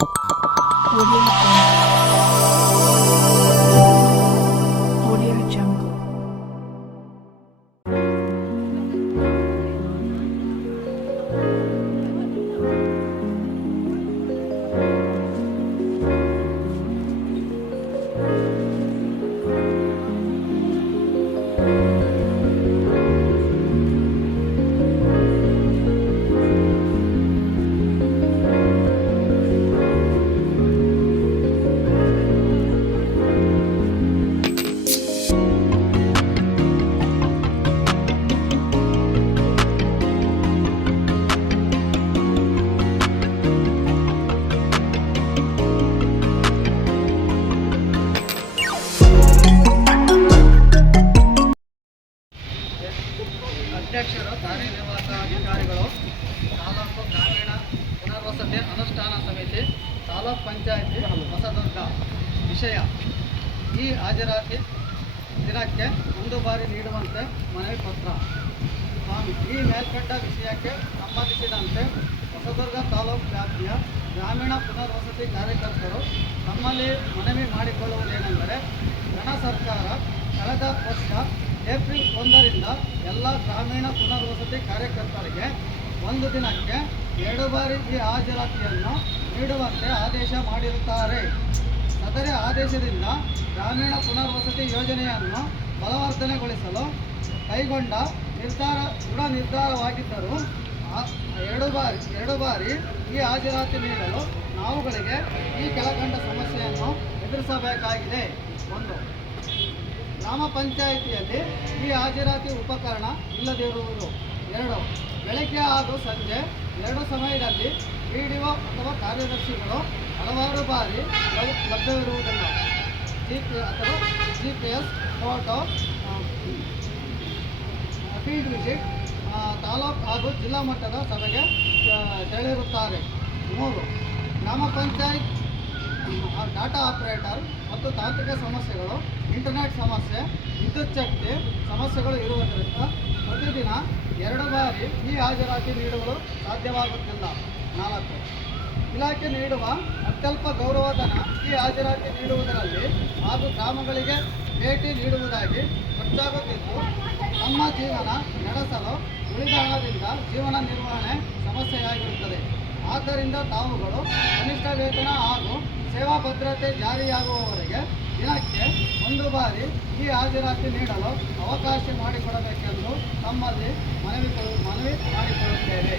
Audio Jungle. ಅಧ್ಯಕ್ಷರು ಕಾರ್ಯನಿರ್ವಾಹಕಾಧಿಕಾರಿಗಳು ತಾಲೂಕು ಗ್ರಾಮೀಣ ಪುನರ್ವಸತಿ ಅನುಷ್ಠಾನ ಸಮಿತಿ ತಾಲೂಕ್ ಪಂಚಾಯತಿ ಹೊಸದುರ್ಗ. ವಿಷಯ: ಈ ಹಾಜರಾತಿ ದಿನಕ್ಕೆ ಒಂದು ಬಾರಿ ನೀಡುವಂತೆ ಮನವಿ ಪತ್ರ. ಸ್ವಾಮಿ, ಈ ಮೇಲ್ಕಂಡ ವಿಷಯಕ್ಕೆ ಸಂಬಂಧಿಸಿದಂತೆ ಹೊಸದುರ್ಗ ತಾಲೂಕು ವ್ಯಾಪ್ತಿಯ ಗ್ರಾಮೀಣ ಪುನರ್ವಸತಿ ಕಾರ್ಯಕರ್ತರು ತಮ್ಮಲ್ಲಿ ಮನವಿ ಮಾಡಿಕೊಳ್ಳುವುದೇನೆಂದರೆ, ಗಣ ಸರ್ಕಾರ ಕಳೆದ ವರ್ಷ ಏಪ್ರಿಲ್ 1ರಿಂದ ಎಲ್ಲ ಗ್ರಾಮೀಣ ಪುನರ್ವಸತಿ ಕಾರ್ಯಕರ್ತರಿಗೆ ಒಂದು ದಿನಕ್ಕೆ 2 ಬಾರಿ ಈ ಹಾಜರಾತಿಯನ್ನು ನೀಡುವಂತೆ ಆದೇಶ ಮಾಡಿರುತ್ತಾರೆ. ಸದರಿ ಆದೇಶದಿಂದ ಗ್ರಾಮೀಣ ಪುನರ್ವಸತಿ ಯೋಜನೆಯನ್ನು ಬಲವರ್ಧನೆಗೊಳಿಸಲು ಕೈಗೊಂಡ ದೃಢ ನಿರ್ಧಾರವಾಗಿದ್ದರೂ 2 ಬಾರಿ ಈ ಹಾಜರಾತಿ ನೀಡಲು ನಾವುಗಳಿಗೆ ಈ ಕೆಳಕಂಡ ಸಮಸ್ಯೆಯನ್ನು ಎದುರಿಸಬೇಕಾಗಿದೆ. 1. ಗ್ರಾಮ ಪಂಚಾಯಿತಿಯಲ್ಲಿ ಈ ಹಾಜರಾತಿ ಉಪಕರಣ ಇಲ್ಲದಿರುವುದು. 2. ಬೆಳಗ್ಗೆ ಹಾಗೂ ಸಂಜೆ 2 ಸಮಯದಲ್ಲಿ PDO ಅಥವಾ ಕಾರ್ಯದರ್ಶಿಗಳು ಹಲವಾರು ಬಾರಿ ಲಭ್ಯವಿರುವುದಿಲ್ಲ. GPS photo field visit taluk ಹಾಗೂ ಜಿಲ್ಲಾ ಮಟ್ಟದ ಸಭೆಗೆ ತೆರಳಿರುತ್ತಾರೆ. 3. ಗ್ರಾಮ ಪಂಚಾಯತ್ ಡಾಟಾ ಆಪರೇಟರ್ ಮತ್ತು ತಾಂತ್ರಿಕ ಸಮಸ್ಯೆಗಳು, ಇಂಟರ್ನೆಟ್ ಸಮಸ್ಯೆ, ವಿದ್ಯುತ್ ಶಕ್ತಿ ಸಮಸ್ಯೆಗಳು ಇರುವುದರಿಂದ ಪ್ರತಿದಿನ 2 ಬಾರಿ ಈ ಹಾಜರಾತಿ ನೀಡಲು ಸಾಧ್ಯವಾಗುತ್ತಿಲ್ಲ. 4. ಇಲಾಖೆ ನೀಡುವ ಅತ್ಯಲ್ಪ ಗೌರವಧನ ಈ ಹಾಜರಾತಿ ನೀಡುವುದರಲ್ಲಿ ಹಾಗೂ ಗ್ರಾಮಗಳಿಗೆ ಭೇಟಿ ನೀಡುವುದಾಗಿ ಖರ್ಚಾಗುತ್ತಿದ್ದು, ನಮ್ಮ ಜೀವನ ನಡೆಸಲು ಉಳಿದ ಹಣದಿಂದ ಜೀವನ ನಿರ್ವಹಣೆ ಸಮಸ್ಯೆಯಾಗಿರುತ್ತದೆ. ಆದ್ದರಿಂದ ತಾವುಗಳು ಕನಿಷ್ಠ ವೇತನ ಹಾಗೂ ಸೇವಾ ಭದ್ರತೆ ಜಾರಿಯಾಗುವವರೆಗೆ ದಿನಕ್ಕೆ 1 ಬಾರಿ ಈ ಹಾಜರಾತಿ ನೀಡಲು ಅವಕಾಶ ಮಾಡಿಕೊಡಬೇಕೆಂದು ತಮ್ಮಲ್ಲಿ ಮನವಿ ಮಾಡಿಕೊಳ್ಳುತ್ತೇವೆ.